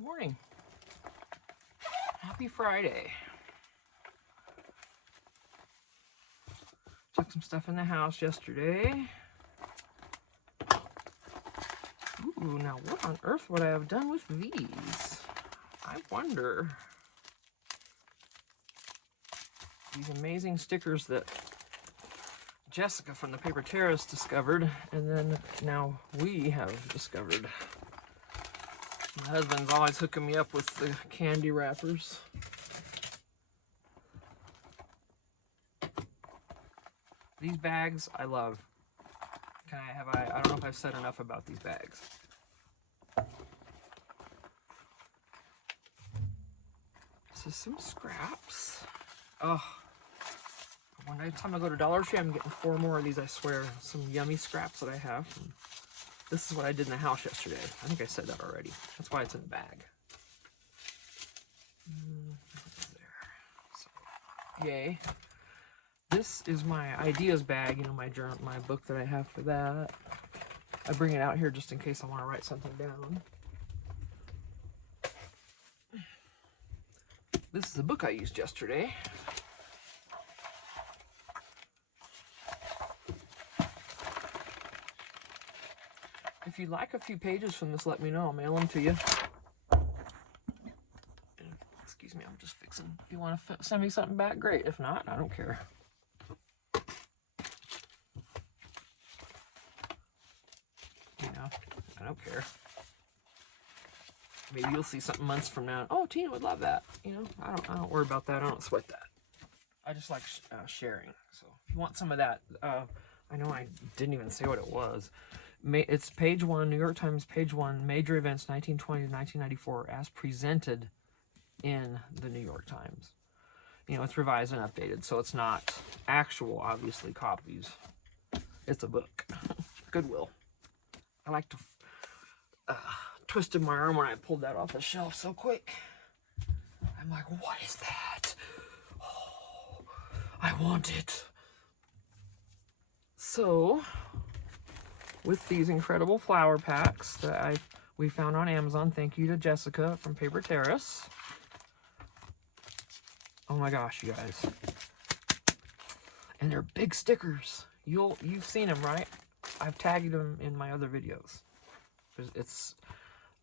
Good morning. Happy Friday. Took some stuff in the house yesterday. Ooh, now what on earth would I have done with these? I wonder. These amazing stickers that Jessica from the Paper Terrace discovered, and then now we have discovered. My husband's always hooking me up with the candy wrappers. These bags I love. I don't know if I've said enough about these bags. This is some scraps. Oh, one time I go to Dollar Tree, I'm getting 4 more of these, I swear. Some yummy scraps that I have. And this is what I did in the house yesterday. I think I said that already. That's why it's in the bag. There. So, yay. This is my ideas bag, you know, my journal, my book that I have for that. I bring it out here just in case I want to write something down. This is a book I used yesterday. If you'd like a few pages from this, let me know. I'll mail them to you. Excuse me, I'm just fixing. If you want to send me something back, great. If not, I don't care. You know, I don't care. Maybe you'll see something months from now. Oh, Tina would love that. You know, I don't worry about that. I don't sweat that. I just like sharing. So if you want some of that, I know I didn't even say what it was. It's page 1, New York Times, page 1, major events 1920 to 1994 as presented in the New York Times. You know, it's revised and updated, so it's not actual, obviously, copies. It's a book. Goodwill. I like to twisted my arm when I pulled that off the shelf so quick. I'm like, what is that? Oh, I want it. So, with these incredible flower packs that we found on Amazon, thank you to Jessica from Paper Terrace. Oh my gosh, you guys. And they're big stickers. You've seen them, right? I've tagged them in my other videos.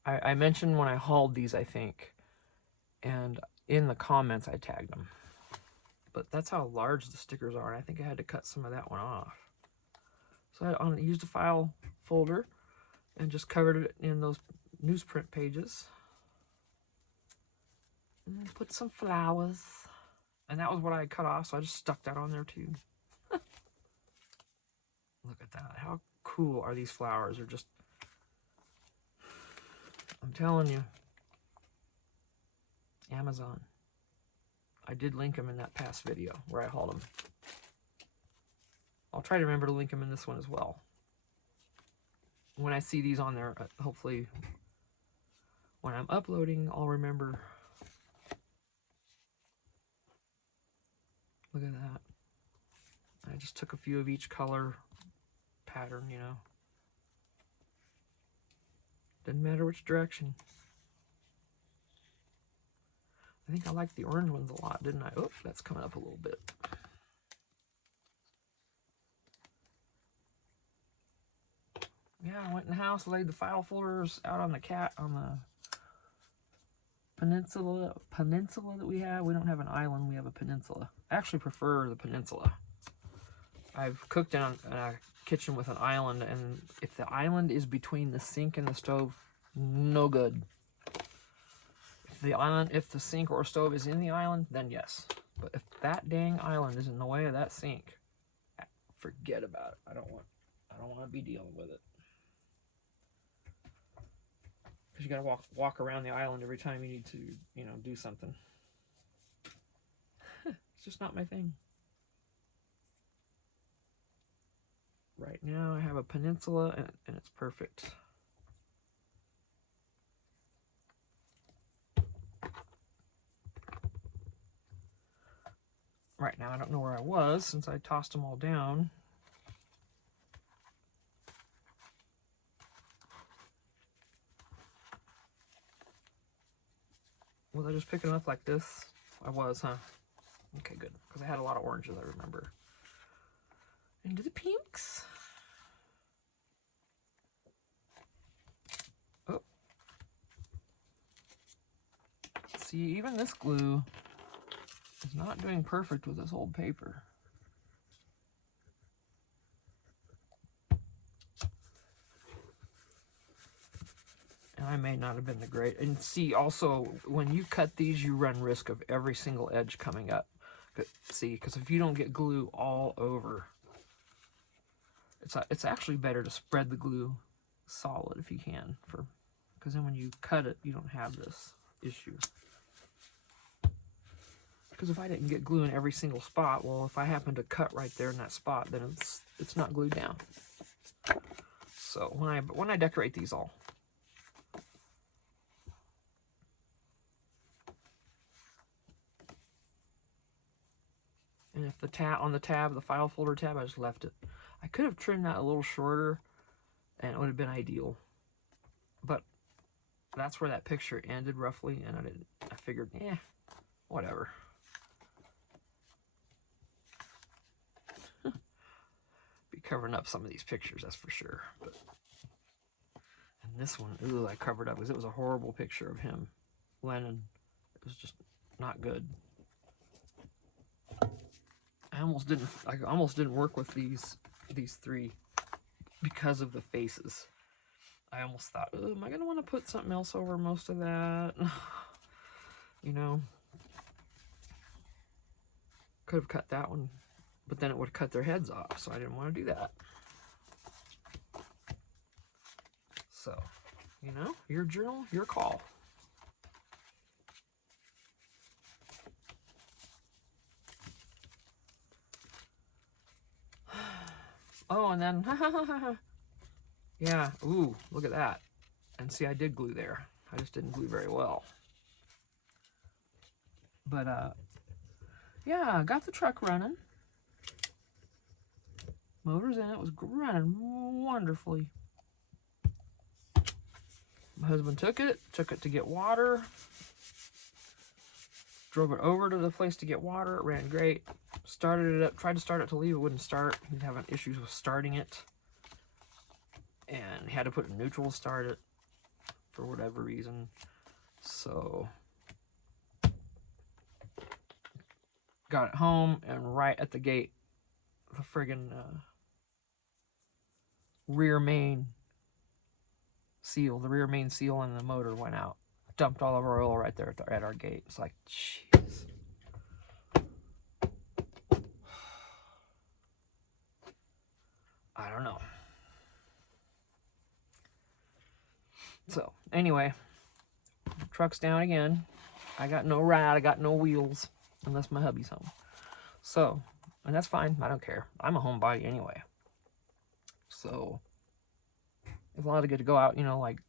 I mentioned when I hauled these, I think, and in the comments I tagged them. But that's how large the stickers are, and I think I had to cut some of that one off. So I used a file folder and just covered it in those newsprint pages. And then put some flowers. And that was what I cut off, so I just stuck that on there too. Look at that. How cool are these flowers? They're just, I'm telling you, Amazon. I did link them in that past video where I hauled them. I'll try to remember to link them in this one as well. When I see these on there, hopefully when I'm uploading, I'll remember. Look at that. I just took a few of each color pattern, you know. Doesn't matter which direction. I think I liked the orange ones a lot, didn't I? Oh, that's coming up a little bit. Yeah, I went in the house, laid the file folders out on the peninsula that we have. We don't have an island, we have a peninsula. I actually prefer the peninsula. I've cooked in a kitchen with an island, and if the island is between the sink and the stove, no good. If the sink or stove is in the island, then yes. But if that dang island is in the way of that sink, forget about it. I don't want to be dealing with it. Because you gotta walk around the island every time you need to, you know, do something. It's just not my thing. Right now I have a peninsula and it's perfect. Right now I don't know where I was since I tossed them all down. Was I just picking up like this? I was, huh? Okay, good. Because I had a lot of oranges, I remember. Into the pinks. Oh. See, even this glue is not doing perfect with this old paper. And I may not have been the great. And see, also, when you cut these, you run risk of every single edge coming up. See, because if you don't get glue all over, it's actually better to spread the glue solid if you can, because then when you cut it, you don't have this issue. Because if I didn't get glue in every single spot, well, if I happen to cut right there in that spot, then it's not glued down. So when I decorate these all, and if the the file folder tab, I just left it. I could have trimmed that a little shorter, and it would have been ideal. But that's where that picture ended roughly, and I figured, whatever. Be covering up some of these pictures, that's for sure. But and this one, ooh, I covered up because it was a horrible picture of him, Lennon. It was just not good. I almost didn't work with these three because of the faces. I almost thought, oh, am I gonna want to put something else over most of that? You know, could have cut that one, but then it would cut their heads off, so I didn't want to do that. So, you know, your journal, your call. Oh, and then, yeah, ooh, look at that. And see, I did glue there. I just didn't glue very well. But, yeah, got the truck running. Motor's in it, was running wonderfully. My husband took it to get water. Drove it over to the place to get water. It ran great. Started it up, tried to start it to leave, it wouldn't start. He's having issues with starting it. And had to put it in neutral to start it for whatever reason. So got it home, and right at the gate, the friggin' rear main seal in the motor went out. Dumped all of our oil right there at our gate. It's like, jeez. I don't know. So, anyway, truck's down again. I got no ride, I got no wheels, unless my hubby's home. So, and that's fine, I don't care. I'm a homebody anyway. So, if I want to get to go out, you know, like,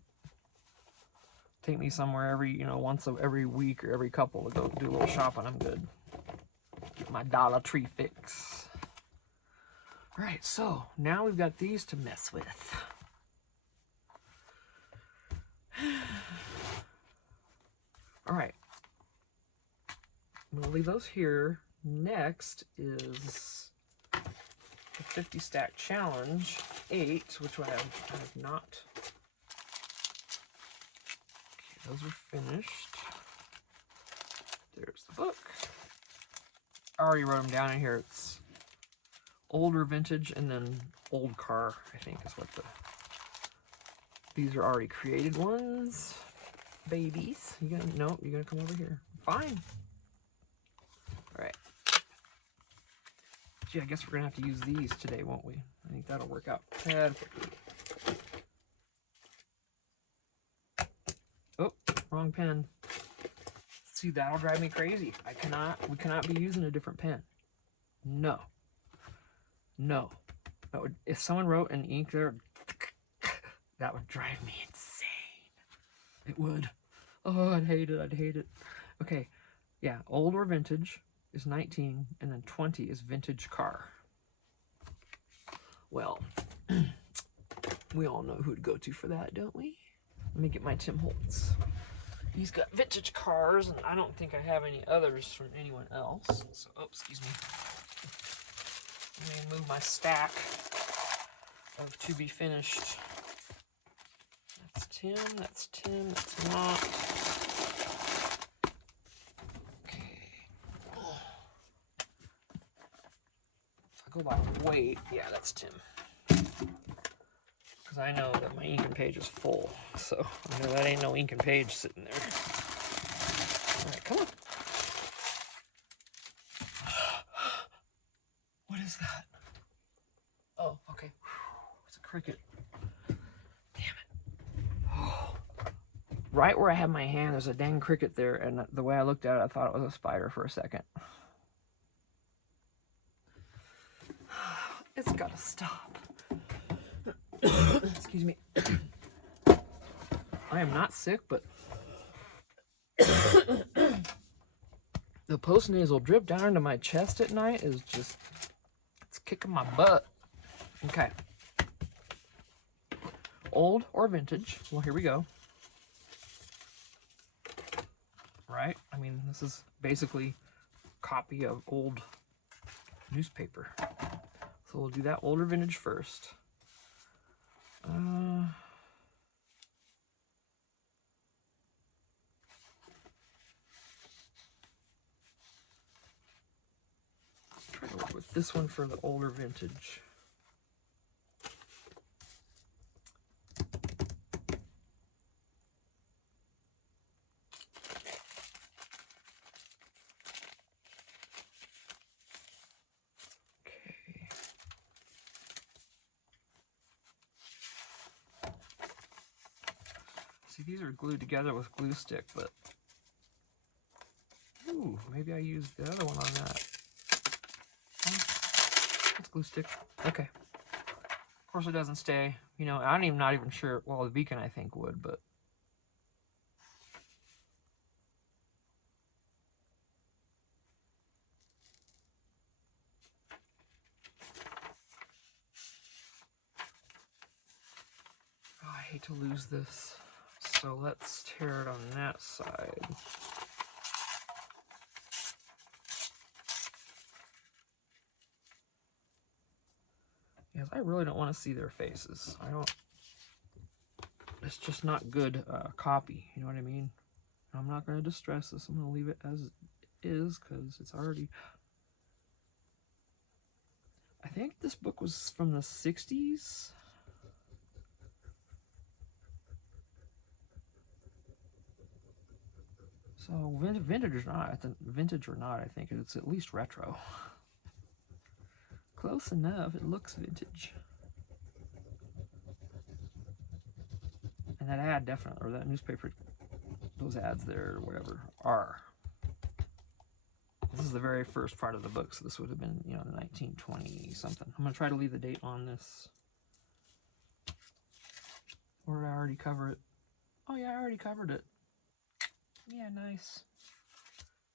take me somewhere once every week or every couple to go do a little shopping, I'm good. Get my Dollar Tree fix. All right, so now we've got these to mess with. All right, I'm gonna leave those here. Next is the 50 stack challenge 8, which I have not. Okay, those are finished. There's the book. I already wrote them down in here. It's older vintage and then old car, I think is what these are already created ones. Babies. You're gonna come over here. Fine. Alright. Gee, I guess we're gonna have to use these today, won't we? I think that'll work out perfectly. Oh, wrong pen. See, that'll drive me crazy. We cannot be using a different pen. No. No. If someone wrote in ink there, that would drive me insane. It would. Oh, I'd hate it. Okay. Yeah, old or vintage is 19, and then 20 is vintage car. Well, we all know who to go to for that, don't we? Let me get my Tim Holtz. These got vintage cars, and I don't think I have any others from anyone else. So, oh, excuse me. Let me move my stack of to be finished. That's Tim, that's not. Okay. Oh. If I go by weight, yeah, that's Tim. Because I know that my ink and page is full. So I know that ain't no ink and page sitting there. Alright, come on. What is that? Oh, okay. It's a cricket. Damn it. Oh. Right where I have my hand, there's a dang cricket there, and the way I looked at it, I thought it was a spider for a second. It's gotta stop. Excuse me. I am not sick, but the postnasal drip down into my chest at night is just, it's kicking my butt. Okay. Old or vintage? Well, here we go. Right? I mean, this is basically a copy of old newspaper. So we'll do that older vintage first. Try to work with this one for the older vintage. Okay. See, these are glued together with glue stick, but ooh, maybe I used the other one on that. It's glue stick. Okay. Of course, it doesn't stay. You know, I'm not even sure. Well, the beacon I think would, but oh, I hate to lose this. So let's tear it on that side. Yes, I really don't want to see their faces. I don't. It's just not good copy. You know what I mean? I'm not going to distress this. I'm going to leave it as it is because it's already. I think this book was from the 60s. So vintage or not, I think it's at least retro. Close enough. It looks vintage. And that ad definitely, or that newspaper, those ads there or whatever are. This is the very first part of the book, so this would have been, you know, 1920 something. I'm gonna try to leave the date on this. Or did I already cover it? Oh yeah, I already covered it. Yeah, nice.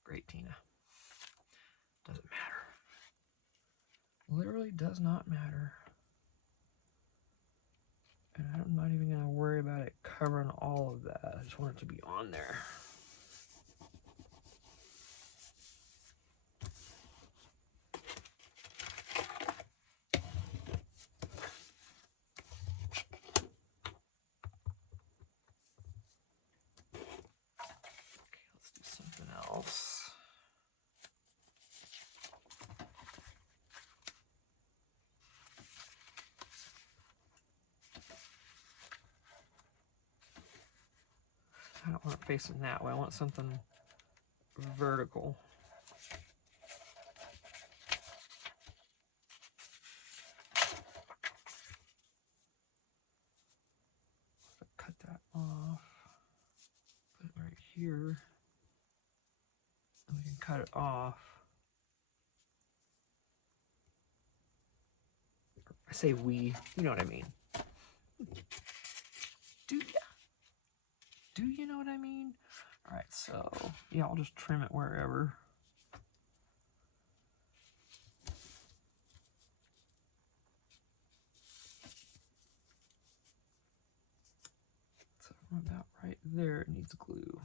Great, Tina. Doesn't matter. Literally does not matter. And I'm not even gonna worry about it covering all of that. I just want it to be on there. Okay, let's do something else. I don't want it facing that way. I want something vertical. Cut that off. Put it right here. And we can cut it off. I say we, you know what I mean. Do ya? Do you know what I mean? All right, so yeah, I'll just trim it wherever. So from about right there, it needs glue.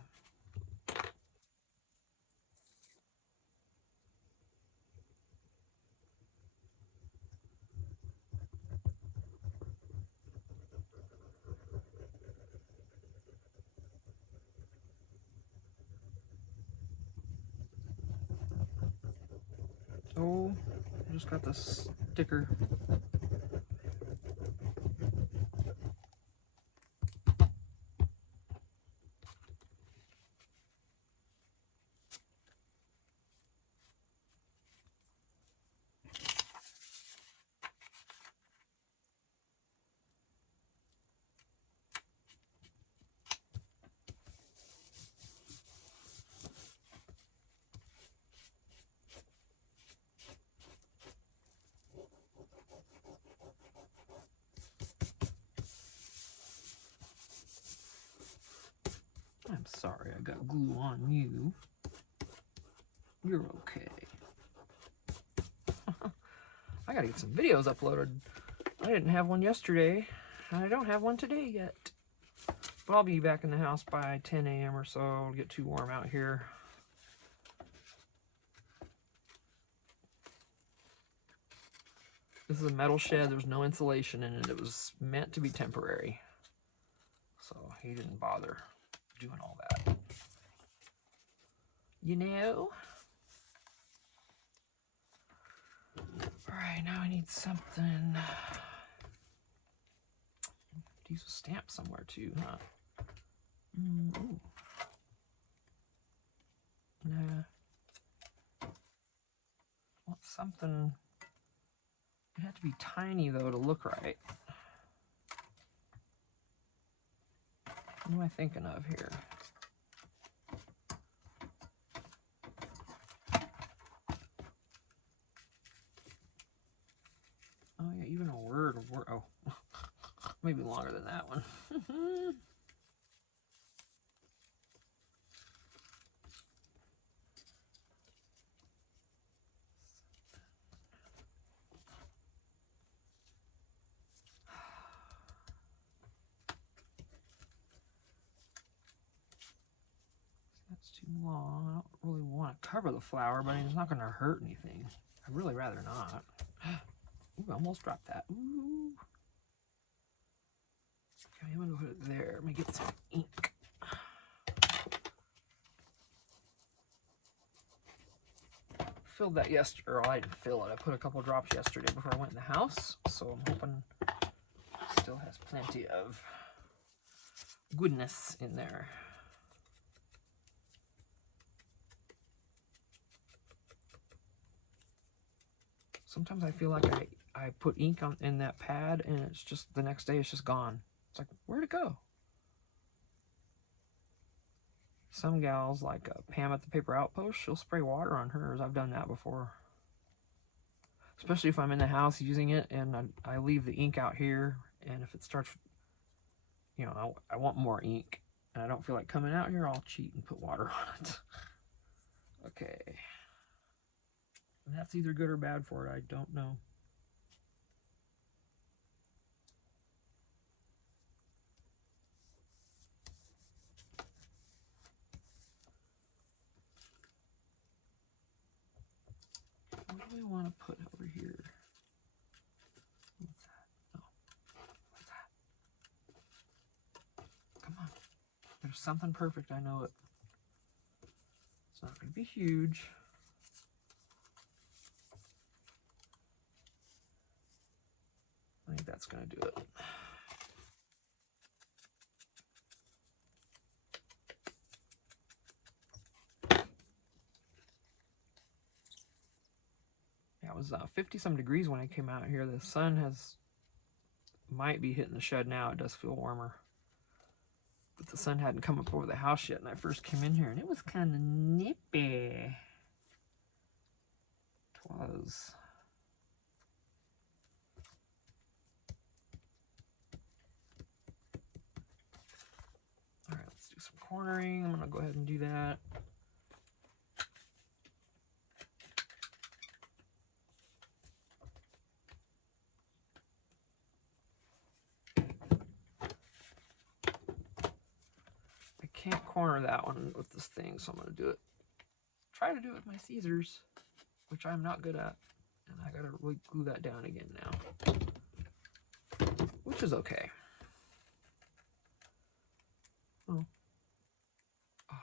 So I just got this sticker. I'm sorry I got glue on you. You're okay. I gotta get some videos uploaded. I didn't have one yesterday, and I don't have one today yet. But I'll be back in the house by 10 a.m. or so. It'll get too warm out here. This is a metal shed. There's no insulation in it. It was meant to be temporary. So he didn't bother doing all that. You know? Alright, now I need something. Use a stamp somewhere too, huh? Ooh. Nah. Want something. It had to be tiny though to look right. What am I thinking of here? Oh yeah, even a word. Oh, maybe longer than that one. That's too long. I don't really want to cover the flower, but it's not going to hurt anything. I'd really rather not. Ooh, I almost dropped that. Ooh. Okay, I'm going to put it there. Let me get some ink. Filled that yesterday, or I didn't fill it. I put a couple drops yesterday before I went in the house, so I'm hoping it still has plenty of goodness in there. Sometimes I feel like I put ink in that pad and it's just, the next day it's just gone. It's like, where'd it go? Some gals, like Pam at the Paper Outpost, she'll spray water on hers. I've done that before. Especially if I'm in the house using it and I leave the ink out here, and if it starts, you know, I want more ink and I don't feel like coming out here, I'll cheat and put water on it. Okay. And that's either good or bad for it, I don't know. What do we want to put over here? What's that? Oh, what's that? Come on. There's something perfect, I know it. It's not going to be huge. I think that's going to do it. Yeah, it was 50-some degrees when I came out here. The sun might be hitting the shed now. It does feel warmer. But the sun hadn't come up over the house yet, and I first came in here, and it was kind of nippy. It was. All right, let's do some cornering. I'm going to go ahead and do that. I can't corner that one with this thing, so I'm going to do it. Try to do it with my scissors, which I'm not good at. And I got to really glue that down again now, which is okay. Oh,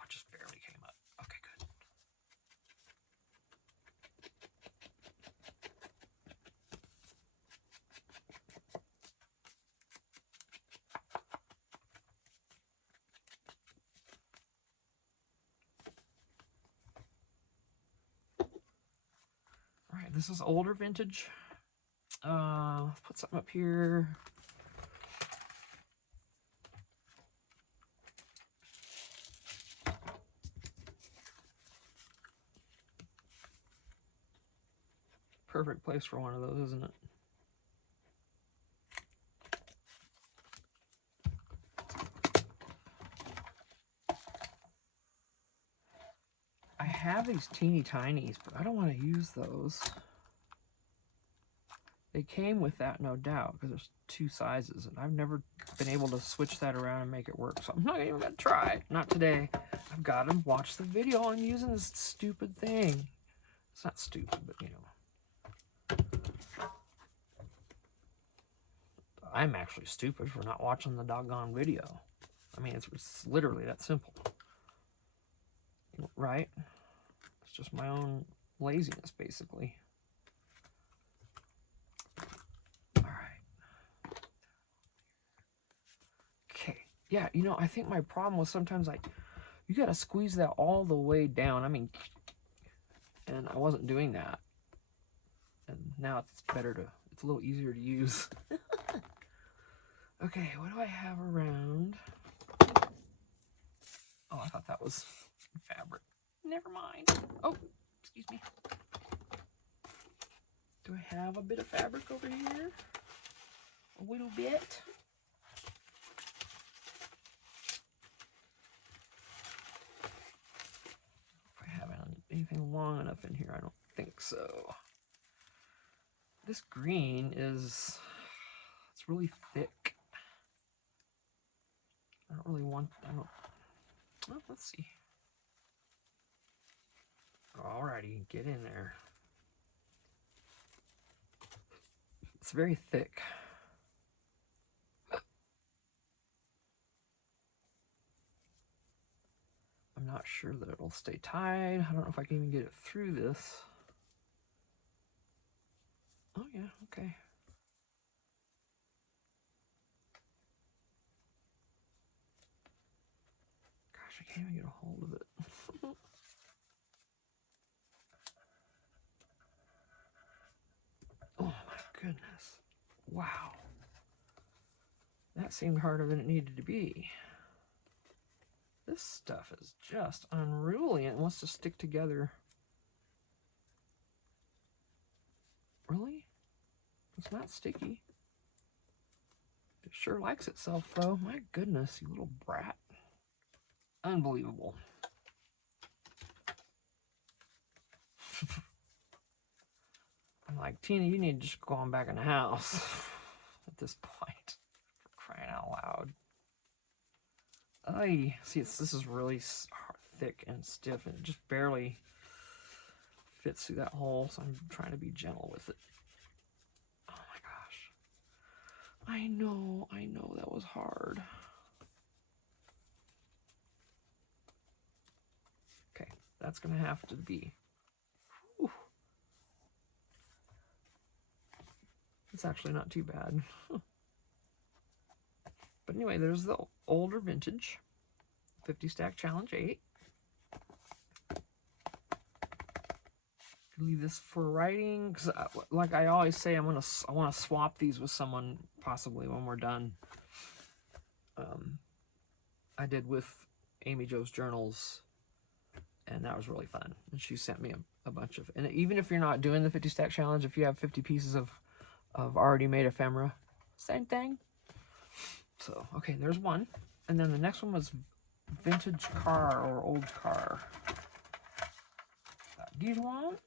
it just barely came up. Okay, good. This is older vintage. Let's put something up here. Perfect place for one of those, isn't it? I have these teeny tinies, but I don't want to use those. They came with that, no doubt, because there's 2 sizes, and I've never been able to switch that around and make it work, so I'm not even going to try. Not today. I've got to watch the video on using this stupid thing. It's not stupid, but you know. I'm actually stupid for not watching the doggone video. I mean, it's literally that simple. Right? It's just my own laziness, basically. Yeah, you know, I think my problem was sometimes like, you gotta squeeze that all the way down. I mean, and I wasn't doing that. And now it's better to, it's a little easier to use. Okay, what do I have around? Oh, I thought that was fabric. Never mind. Oh, excuse me. Do I have a bit of fabric over here? A little bit. Anything long enough in here? I don't think so. This green is, it's really thick. I don't really want, well, let's see. Alrighty, get in there. It's very thick. I'm not sure that it'll stay tied. I don't know if I can even get it through this. Oh yeah, okay. Gosh, I can't even get a hold of it. Oh my goodness. Wow. That seemed harder than it needed to be. This stuff is just unruly and it wants to stick together. Really? It's not sticky. It sure likes itself though. My goodness, you little brat. Unbelievable. I'm like, Tina, you need to just go on back in the house at this point. For crying out loud. Ay, see, this is really thick and stiff, and it just barely fits through that hole, so I'm trying to be gentle with it. Oh my gosh. I know that was hard. Okay, that's gonna have to be. Whew. It's actually not too bad. But anyway, there's the older vintage 50 Stack Challenge 8. Leave this for writing, because like I always say, I want to swap these with someone possibly when we're done. I did with Amy Jo's journals, and that was really fun. And she sent me a bunch of, and even if you're not doing the 50 Stack Challenge, if you have 50 pieces of already made ephemera, same thing. So okay, there's one, and then the next one was vintage car or old car. Do you want?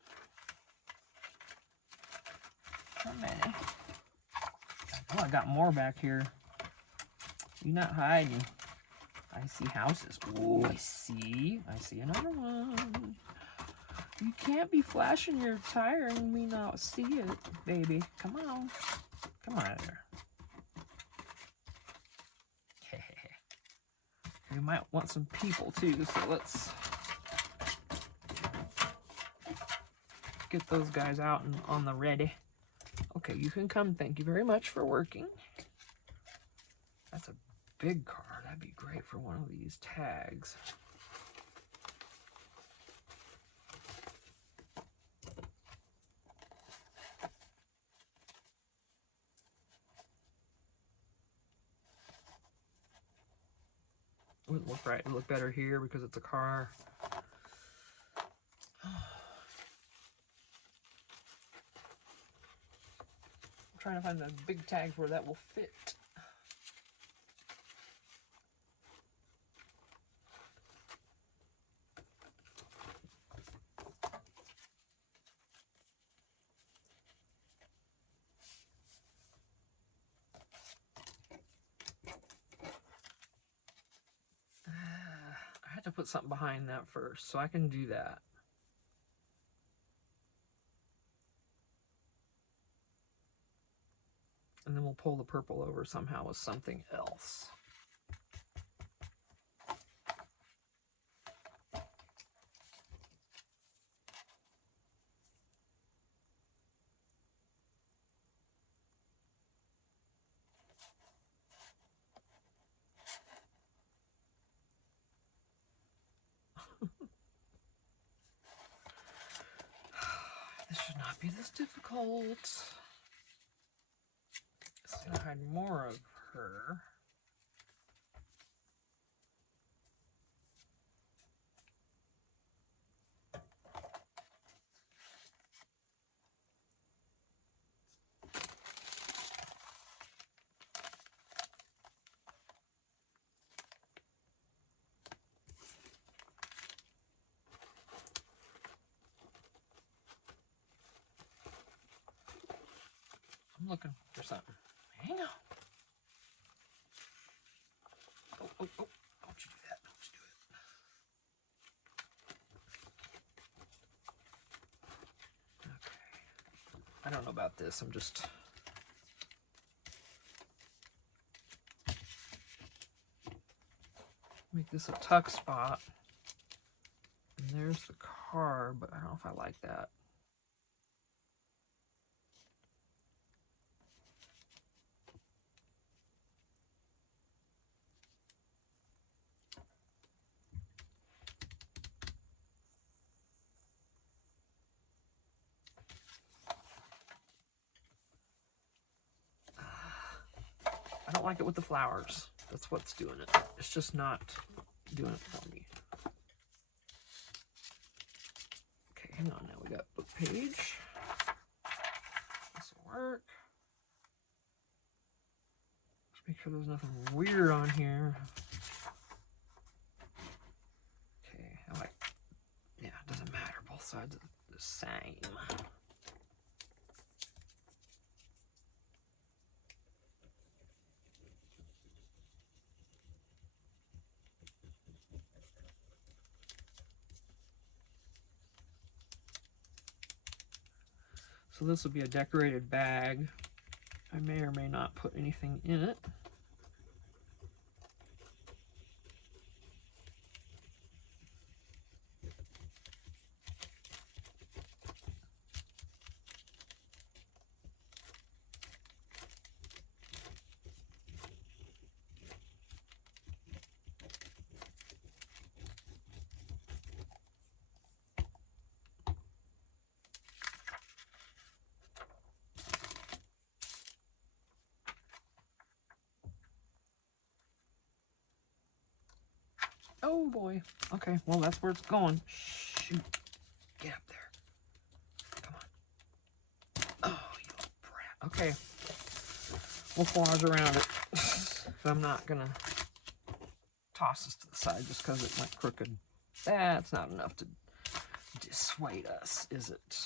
How many? Oh, I got more back here. You're not hiding. I see houses. Oh, I see another one. You can't be flashing your tire and me not see it, baby. Come on. Come on there. We might want some people too, so let's get those guys out and on the ready. Okay, you can come. Thank you very much for working. That's a big card. That'd be great for one of these tags. wouldn't look right. It would look better here because it's a car. I'm trying to find the big tags where that will fit. I had to put something behind that first, so I can do that. And then we'll pull the purple over somehow with something else. This should not be this difficult. It's gonna hide more of her. I'm looking for something. Hang on. Oh, oh, oh. Don't you do that. Don't you do it. Okay. I don't know about this. I'm just... make this a tuck spot. And there's the car, but I don't know if I like that. I don't like it with the flowers. That's what's doing it. It's just not doing it for me. Okay, hang on now. We got book page. This will work. Just make sure there's nothing weird on here. Okay, I like, yeah, it doesn't matter. Both sides are the same. So this will be a decorated bag. I may or may not put anything in it. Oh boy. Okay, well that's where it's going. Shoot. Get up there. Come on. Oh, you little brat. Okay. We'll flage around it. I'm not gonna toss this to the side just because it went crooked. That's not enough to dissuade us, is it?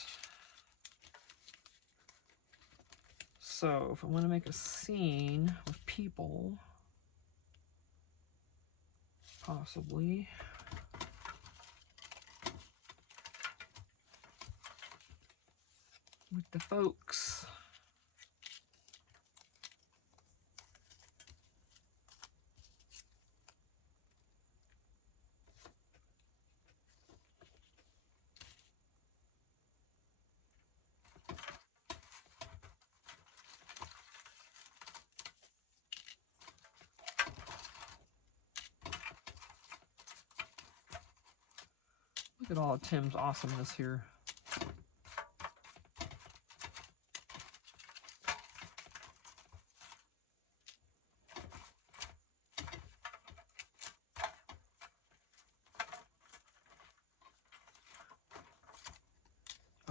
So if I want to make a scene with people, possibly. With the folks. Look at all of Tim's awesomeness here.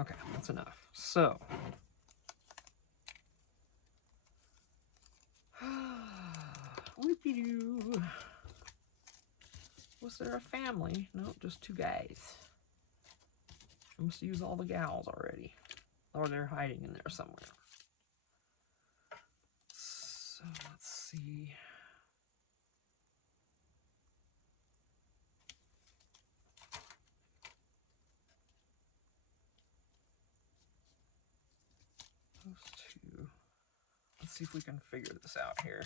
Okay, that's enough. So, whoopie-doo. Was there a family? Nope, just two guys. I must use all the gals already. Or they're hiding in there somewhere. So, let's see. Those two. Let's see if we can figure this out here.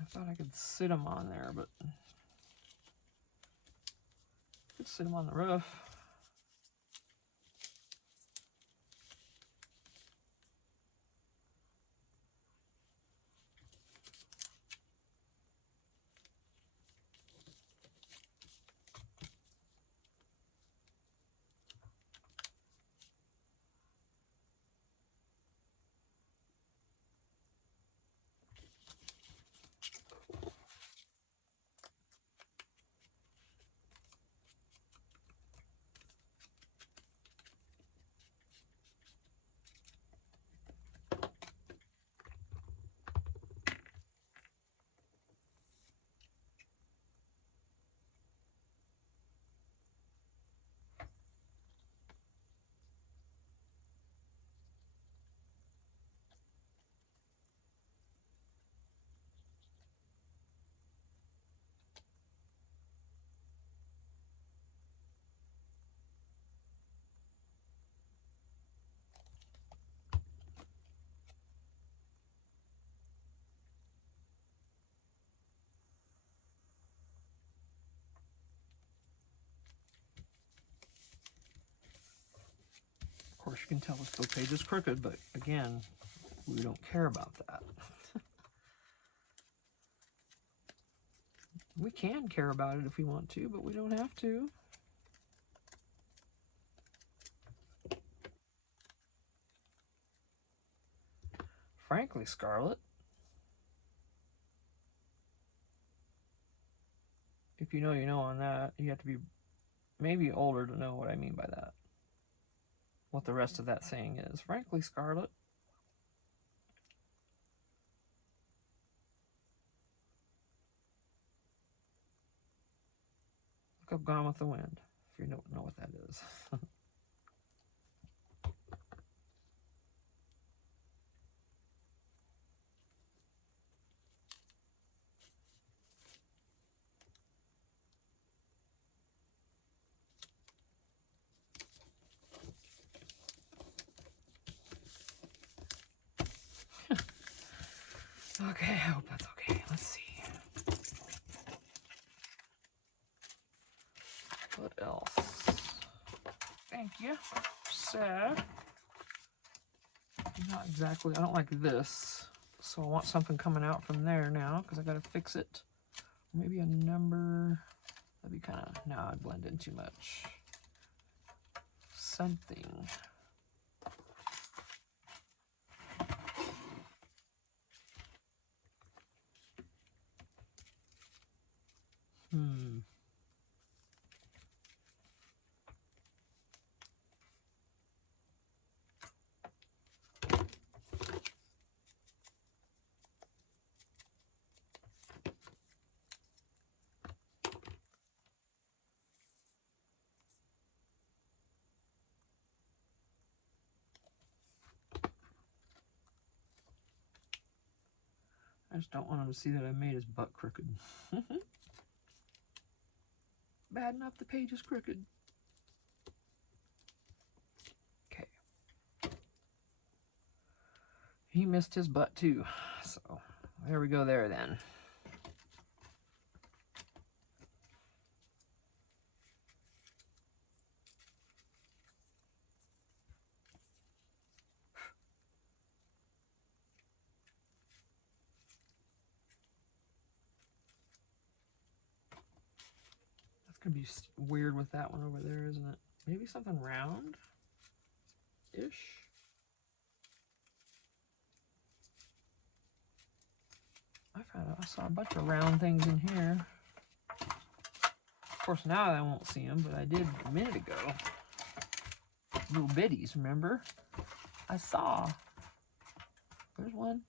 I thought I could sit them on there, but I could sit them on the roof. Of course, you can tell this book page is crooked, but again, we don't care about that. We can care about it if we want to, but we don't have to. Frankly, Scarlet, if you know, you know on that. You have to be maybe older to know what I mean by that. What the rest of that saying is. Frankly, Scarlet. Look up Gone with the Wind, if you don't know what that is. Okay, I hope that's okay. Let's see. What else? Thank you. So, not exactly, I don't like this. So I want something coming out from there now because I got to fix it. Maybe a number. That'd be kind of, no, I'd blend in too much. Something. I just don't want him to see that I made his butt crooked. Bad enough the page is crooked. Okay. He missed his butt too. So there we go there then. gonna be weird with that one over there, isn't it? Maybe something round-ish? I saw a bunch of round things in here. Of course, now I won't see them, but I did a minute ago. Little bitties, remember? I saw. There's one.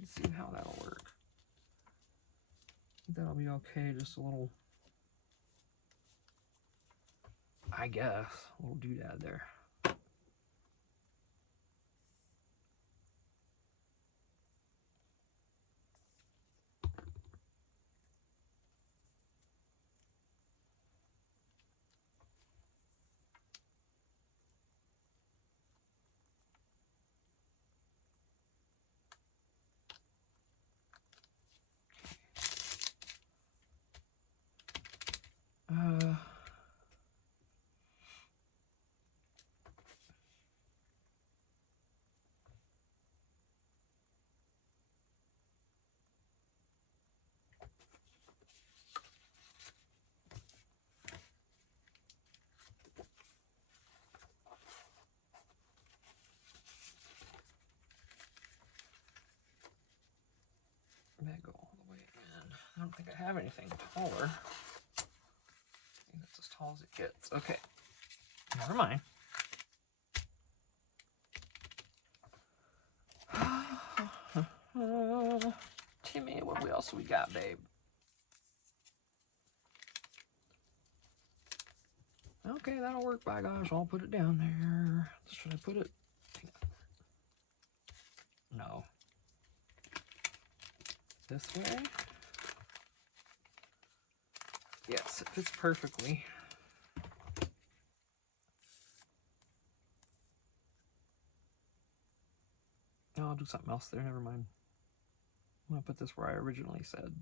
Let's see how that'll work. I think that'll be okay, just a little, I guess, a little doodad there. That go all the way in. I don't think I have anything taller. I think that's as tall as it gets. Okay, never mind. Timmy, what else we got, babe? Okay, that'll work. By gosh, I'll put it down there. Should I put it? No. This way? Yes, it fits perfectly. No, I'll do something else there. Never mind. I'm going to put this where I originally said.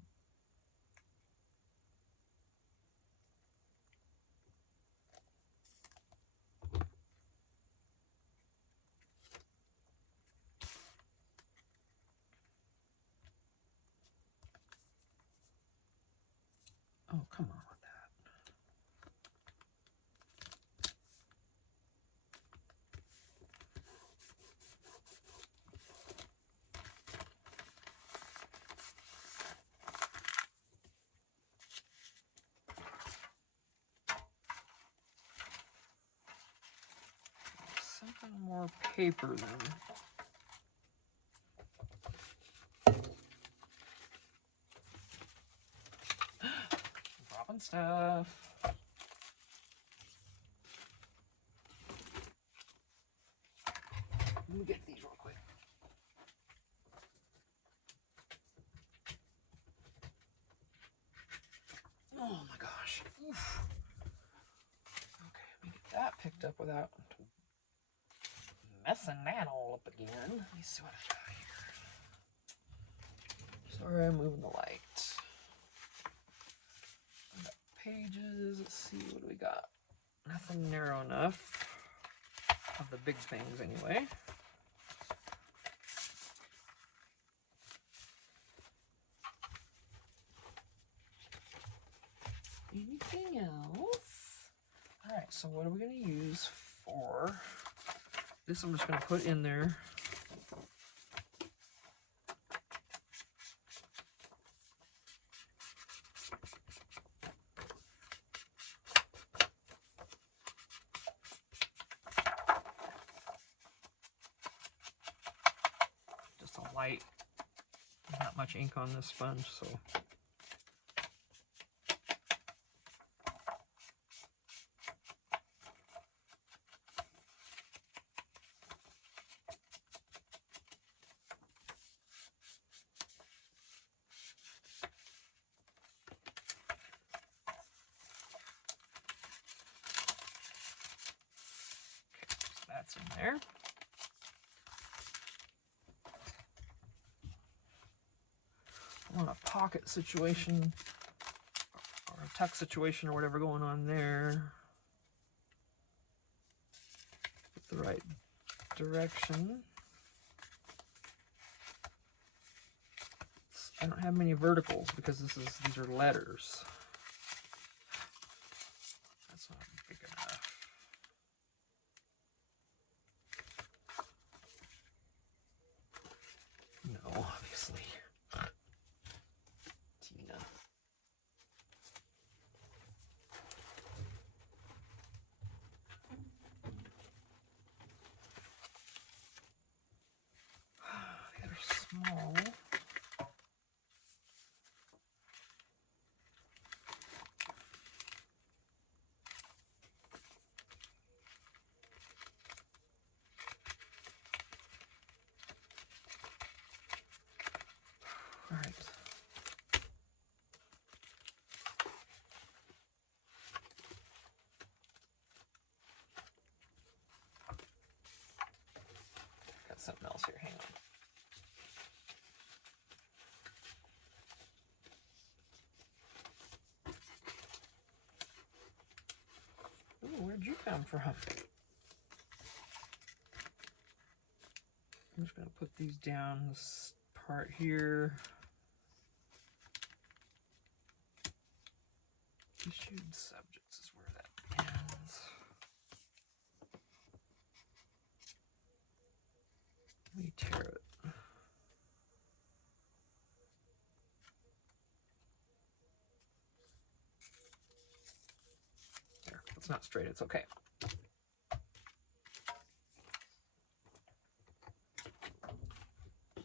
Oh, come on with that. Something more paper than. Dropping stuff. Let me get these real quick. Oh my gosh. Oof. Okay, let me get that picked up without messing that all up again. Let me see what I got here. Sorry, I'm moving the light. I got pages. Let's see, what do we got? Nothing narrow enough. Of the big things, anyway. Anything else? All right, so what are we going to use for this? I'm just going to put in there. Just a light, not much ink on this sponge, so. That's in there. I want a pocket situation or a tuck situation or whatever going on there. Get the right direction. I don't have many verticals because these are letters. That's not big enough. No, obviously. Tina. They're small. All right. Got something else here. Hang on. Ooh, where'd you come from? I'm just going to put these down, this part here. Issued subjects is where that ends. Let me tear it. There, it's not straight, it's okay.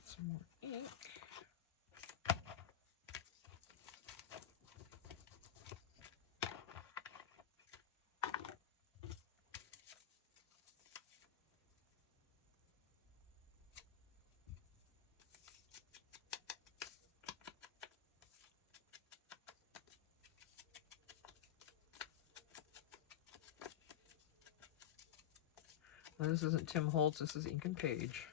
Some more ink. Now, this isn't Tim Holtz, this is Ink and Page.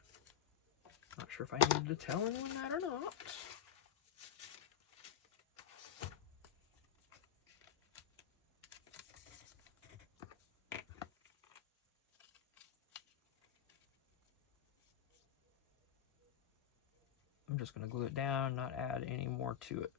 Not sure if I needed to tell anyone that or not. I'm just going to glue it down, not add any more to it.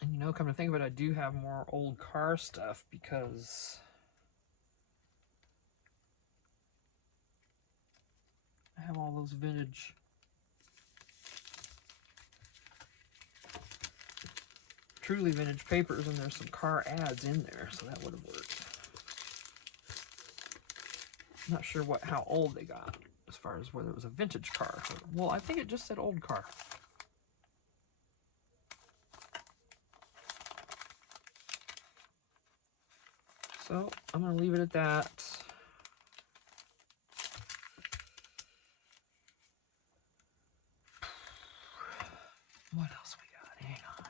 And you know, come to think of it, I do have more old car stuff because I have all those vintage truly vintage papers, and there's some car ads in there, so that would have worked. I'm not sure how old they got as far as whether it was a vintage car. Well, I think it just said old car. So I'm going to leave it at that. What else we got? Hang on.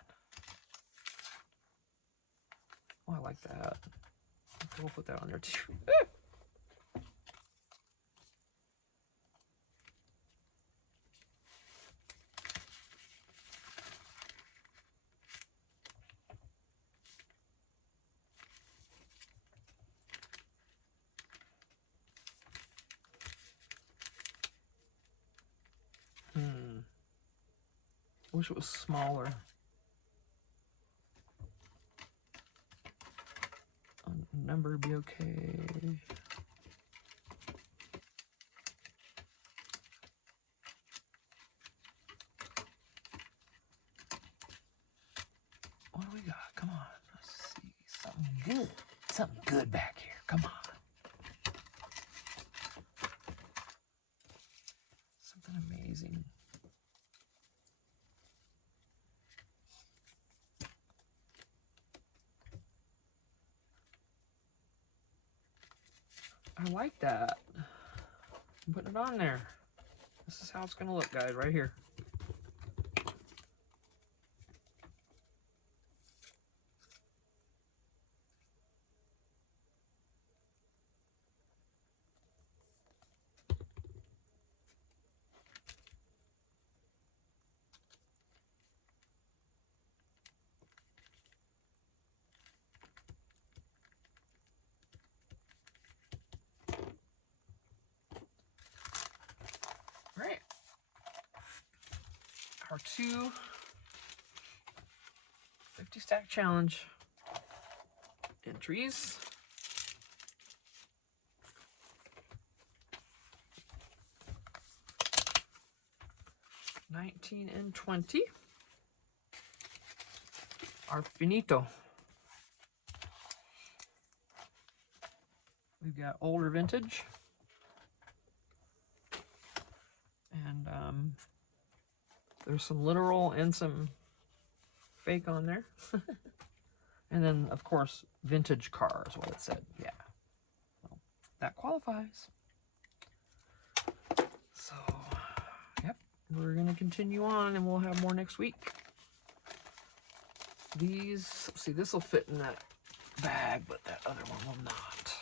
Oh, I like that. We'll put that on there too. I wish it was smaller. A number would be okay. What do we got? Come on. Let's see. Something good. Something good back here. Come on. Something amazing. I like that. I'm putting it on there. This is how it's going to look, guys, right here. Our 2 50 stack challenge entries. 19 and 20 are finito. We've got older vintage. And there's some literal and some fake on there. And then, of course, vintage car is what it said. Yeah. Well, that qualifies. So, yep. We're going to continue on, and we'll have more next week. These, see, this will fit in that bag, but that other one will not.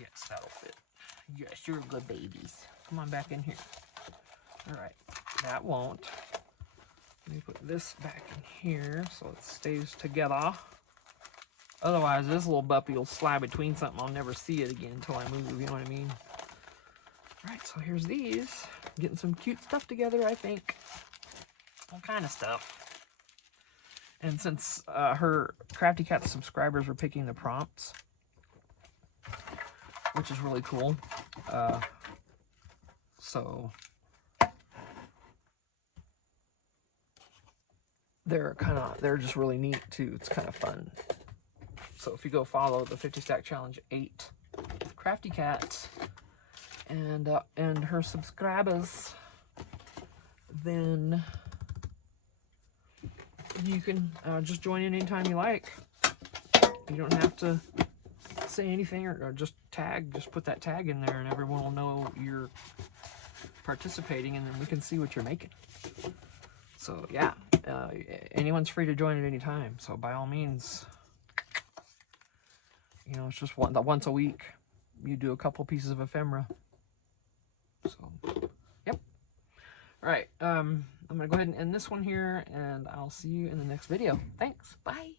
Yes, that'll fit. Yes, you're good babies. Come on back in here. All right, that won't. Let me put this back in here so it stays together. Otherwise, this little puppy will slide between something. I'll never see it again until I move, you know what I mean? All right, so here's these. Getting some cute stuff together, I think. All kind of stuff. And since her Crafty Cat subscribers were picking the prompts, which is really cool. So they're just really neat too. It's kind of fun. So if you go follow the 50 Stack Challenge 8 Crafty Cat and her subscribers, then you can just join in anytime you like. You don't have to say anything or just tag. Just put that tag in there and everyone will know you're participating, and then we can see what you're making. So yeah, anyone's free to join at any time. So by all means, you know, it's just once a week you do a couple pieces of ephemera. So yep. All right, I'm gonna go ahead and end this one here, and I'll see you in the next video. Thanks. Bye.